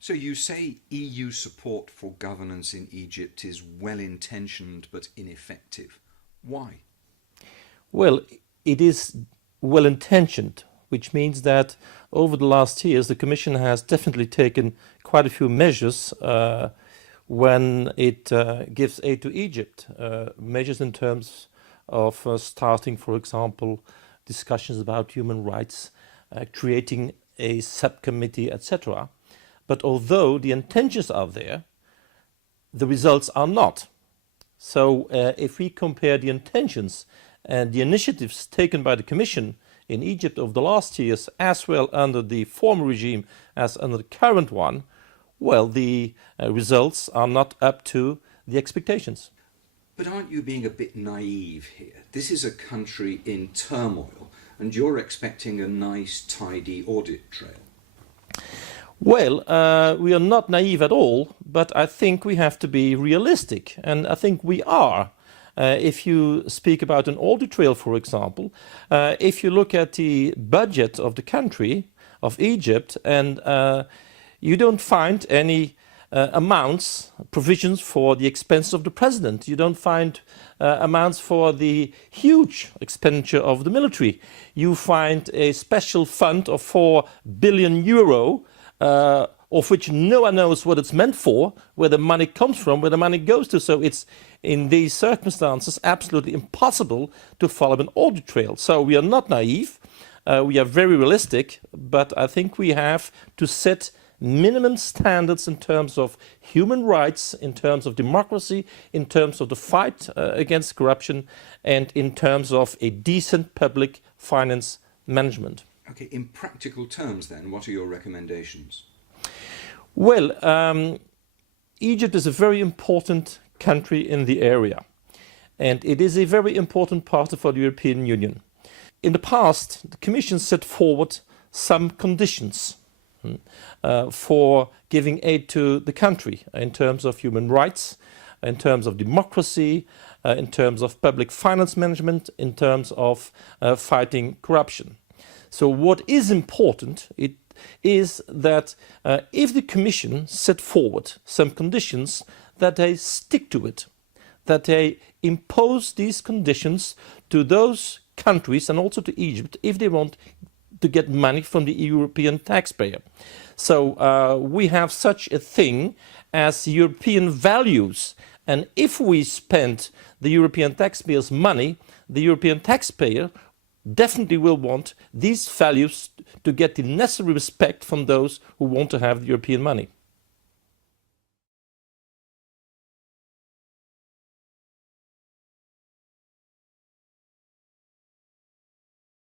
So you say EU support for governance in Egypt is well-intentioned but ineffective. Why? Well, it is well-intentioned, which means that over the last years the Commission has definitely taken quite a few measures when it gives aid to Egypt. Measures in terms of starting, for example, discussions about human rights, creating a subcommittee, etc. But although the intentions are there, the results are not. So if we compare the intentions and the initiatives taken by the Commission in Egypt over the last years, as well under the former regime as under the current one, well, the results are not up to the expectations. But aren't you being a bit naive here? This is a country in turmoil, and you're expecting a nice, tidy audit trail. Well, we are not naive at all, but I think we have to be realistic, and I think we are. If you speak about an audit trail, for example, if you look at the budget of the country, of Egypt, and you don't find any amounts, provisions for the expenses of the president. You don't find amounts for the huge expenditure of the military. You find a special fund of €4 billion, of which no one knows what it's meant for, where the money comes from, where the money goes to. So it's, in these circumstances, absolutely impossible to follow an audit trail. So we are not naive, we are very realistic, but I think we have to set minimum standards in terms of human rights, in terms of democracy, in terms of the fight against corruption, and in terms of a decent public finance management. Okay, in practical terms then, what are your recommendations? Well, Egypt is a very important country in the area, and it is a very important partner for the European Union. In the past, the Commission set forward some conditions for giving aid to the country in terms of human rights, in terms of democracy, in terms of public finance management, in terms of fighting corruption. So what is important is that if the Commission set forward some conditions, that they stick to it, that they impose these conditions to those countries and also to Egypt if they want to get money from the European taxpayer. So we have such a thing as European values, and if we spend the European taxpayers' money, the European taxpayer definitely will want these values to get the necessary respect from those who want to have the European money.